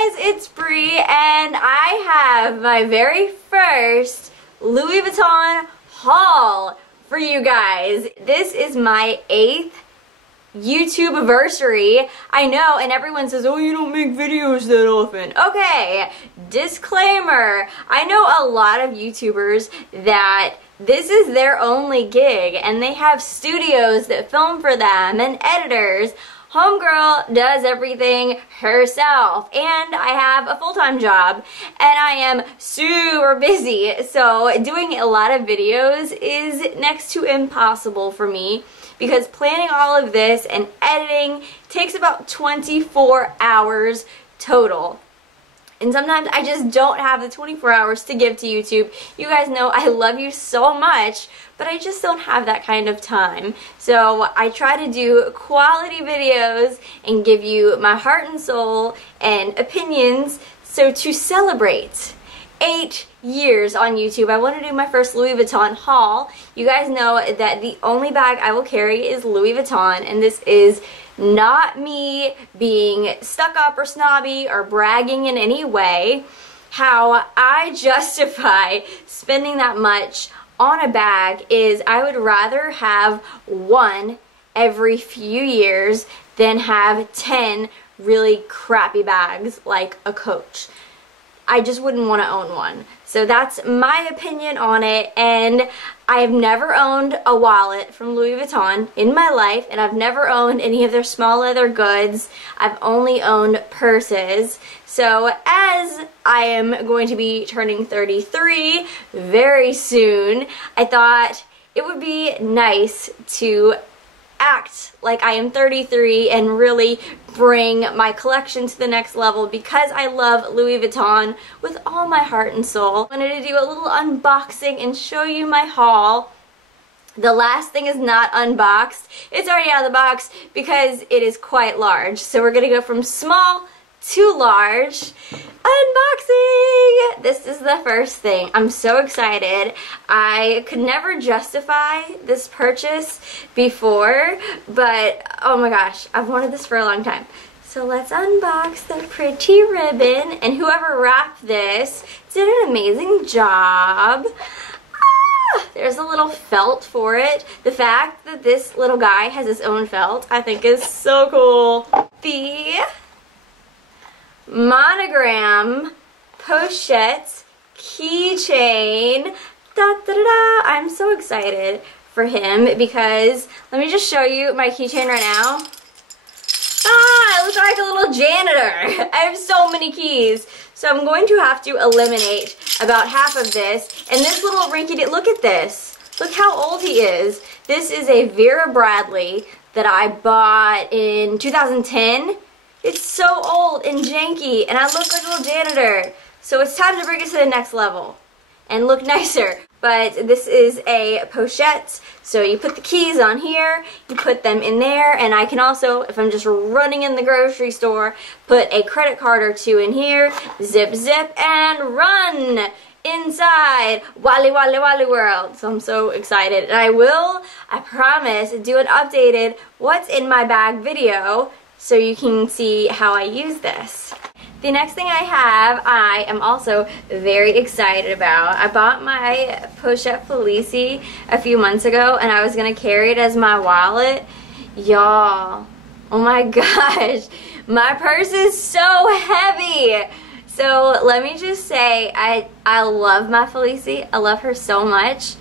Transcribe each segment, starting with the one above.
guys, it's Bree, and I have my very first Louis Vuitton haul for you guys. This is my 8th YouTube anniversary. I know, and everyone says, oh, you don't make videos that often. Okay, disclaimer. I know a lot of YouTubers that this is their only gig, and they have studios that film for them and editors. Homegirl does everything herself, and I have a full-time job, and I am super busy, so doing a lot of videos is next to impossible for me because planning all of this and editing takes about 24 hours total. And sometimes I just don't have the 24 hours to give to YouTube. You guys know I love you so much, but I just don't have that kind of time. So I try to do quality videos and give you my heart and soul and opinions. So to celebrate 8 years on YouTube, I want to do my first Louis Vuitton haul. You guys know that the only bag I will carry is Louis Vuitton, and this is not me being stuck up or snobby or bragging in any way. How I justify spending that much on a bag is I would rather have one every few years than have 10 really crappy bags like a Coach. I just wouldn't want to own one. So that's my opinion on it, and I have never owned a wallet from Louis Vuitton in my life, and I've never owned any of their small leather goods. I've only owned purses. So as I am going to be turning 33 very soon, I thought it would be nice to act like I am 33 and really bring my collection to the next level because I love Louis Vuitton with all my heart and soul. I wanted to do a little unboxing and show you my haul. The last thing is not unboxed. It's already out of the box because it is quite large. So we're gonna go from small to large. Unboxing! This is the first thing. I'm so excited. I could never justify this purchase before, but oh my gosh, I've wanted this for a long time. So let's unbox the pretty ribbon, and whoever wrapped this did an amazing job. There's a little felt for it. The fact that this little guy has his own felt, I think is so cool. The Monogram pochette keychain. Da, da, da, da. I'm so excited for him because let me just show you my keychain right now. I look like a little janitor. I have so many keys. So I'm going to have to eliminate about half of this. And this little rinky-dink, look at this. Look how old he is. This is a Vera Bradley that I bought in 2010. It's so old and janky, and I look like a little janitor. So it's time to bring it to the next level and look nicer. But this is a pochette, so you put the keys on here, you put them in there, and I can also, if I'm just running in the grocery store, put a credit card or two in here, zip zip, and run inside Wally Wally Wally World. So I'm so excited. And I promise, do an updated what's in my bag video so you can see how I use this. The next thing I am also very excited about. I bought my Pochette Felicie a few months ago, and I was going to carry it as my wallet. Y'all, oh my gosh, my purse is so heavy. So let me just say, I love my Felicie. I love her so much.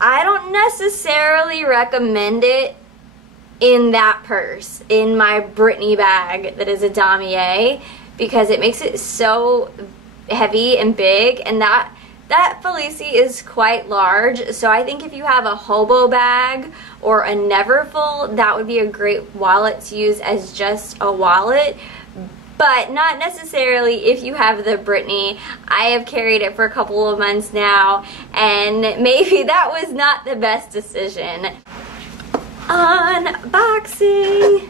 I don't necessarily recommend it in that purse, in my Britney bag that is a damier, because it makes it so heavy and big, and that Felicie is quite large. So I think if you have a hobo bag or a Neverfull, that would be a great wallet to use as just a wallet, but not necessarily if you have the Britney. I have carried it for a couple of months now, and maybe that was not the best decision. Unboxing.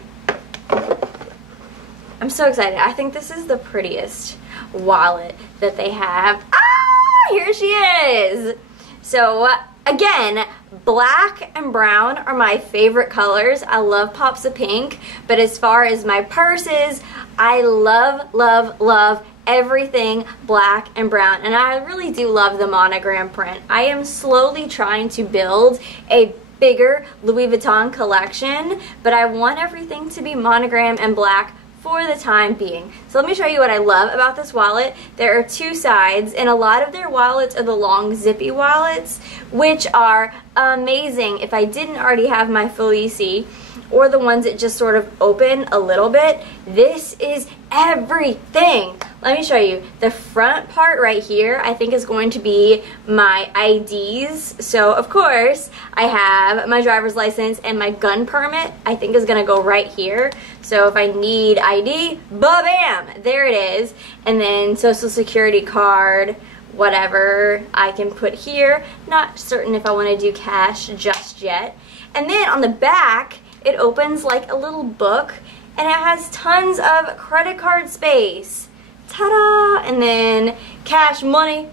I'm so excited. I think this is the prettiest wallet that they have. Ah, here she is. So again, Black and brown are my favorite colors. I love pops of pink, but as far as my purses, I love, love, love everything black and brown, and I really do love the monogram print. I am slowly trying to build a bigger Louis Vuitton collection, but I want everything to be monogram and black for the time being. So let me show you what I love about this wallet. There are two sides, and a lot of their wallets are the long zippy wallets, which are amazing if I didn't already have my Felici, or the ones that just sort of open a little bit. This is everything. Let me show you. The front part right here I think is going to be my IDs. So of course I have my driver's license, and my gun permit I think is gonna go right here. So if I need ID, ba-bam, there it is. And then social security card, whatever I can put here. Not certain if I want to do cash just yet. And then on the back it opens like a little book, and it has tons of credit card space. Ta-da! And then cash money,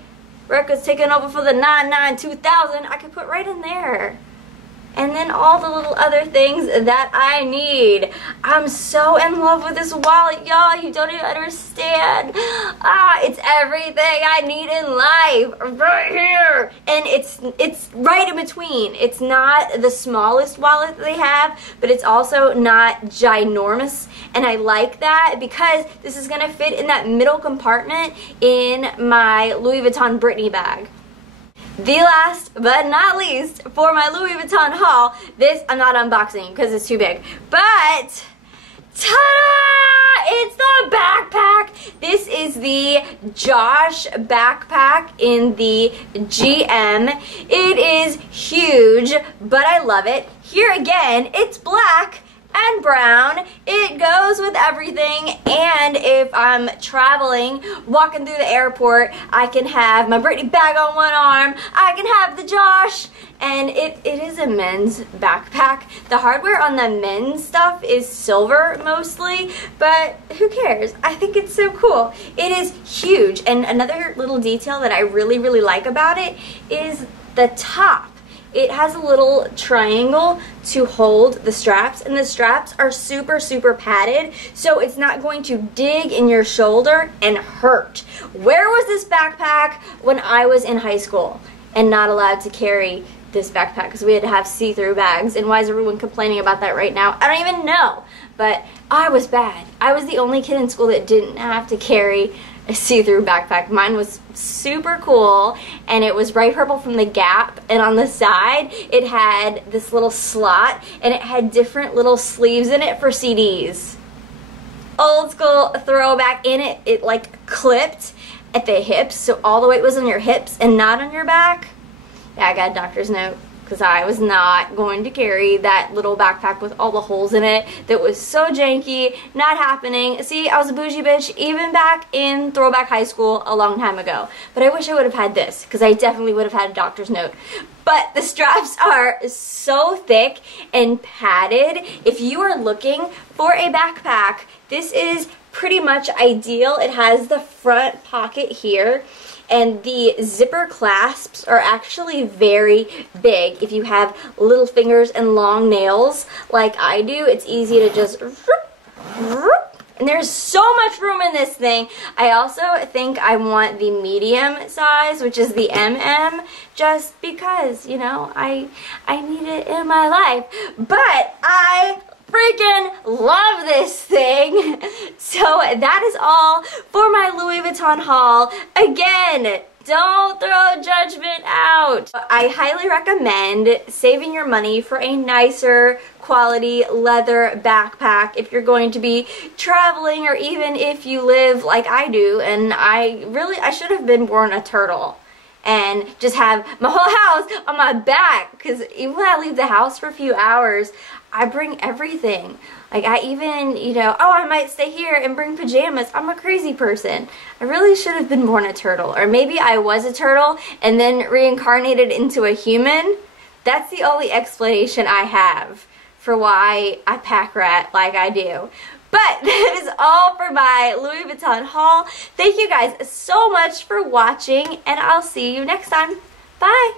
records taken over for the 99-2000, I could put right in there. And then all the little other things that I need. I'm so in love with this wallet, y'all. You don't even understand. It's everything I need in life right here. And it's right in between. It's not the smallest wallet that they have, but it's also not ginormous. And I like that because this is gonna fit in that middle compartment in my Louis Vuitton Brittany bag. The last but not least for my Louis Vuitton haul, this I'm not unboxing because it's too big, but ta-da! It's the backpack. This is the Josh backpack in the GM. It is huge, but I love it. Here again, it's black and brown. It goes with everything, and if I'm traveling, walking through the airport, I can have my Brittany bag on one arm, I can have the Josh, and it is a men's backpack. The hardware on the men's stuff is silver mostly, but who cares? I think it's so cool. It is huge, and another little detail that I really, really like about it is the top. It has a little triangle to hold the straps, and the straps are super, super padded, so it's not going to dig in your shoulder and hurt. Where was this backpack when I was in high school and not allowed to carry this backpack because we had to have see-through bags? And why is everyone complaining about that right now? I don't even know, but I was bad. I was the only kid in school that didn't have to carry a see-through backpack. Mine was super cool, and it was bright purple from the Gap, and on the side it had this little slot, and it had different little sleeves in it for CDs. Old school throwback. In it, it like clipped at the hips, so all the weight was on your hips and not on your back. Yeah, I got a doctor's note because I was not going to carry that little backpack with all the holes in it that was so janky. Not happening. See, I was a bougie bitch even back in throwback high school a long time ago. But I wish I would have had this because I definitely would have had a doctor's note. But the straps are so thick and padded. If you are looking for a backpack, this is pretty much ideal. It has the front pocket here, and the zipper clasps are actually very big. If you have little fingers and long nails like I do, it's easy to just and there's so much room in this thing. I also think I want the medium size, which is the MM, just because, you know, I need it in my life. But I freaking love this thing. So that is all for my Louis Vuitton haul. Again, don't throw judgment out. I highly recommend saving your money for a nicer quality leather backpack if you're going to be traveling, or even if you live like I do. And I should have been born a turtle and just have my whole house on my back, because even when I leave the house for a few hours, I bring everything. Like I even, you know, oh, I might stay here and bring pajamas. I'm a crazy person. I really should have been born a turtle. Or maybe I was a turtle and then reincarnated into a human. That's the only explanation I have for why I pack rat like I do. But that is all for my Louis Vuitton haul. Thank you guys so much for watching, and I'll see you next time. Bye!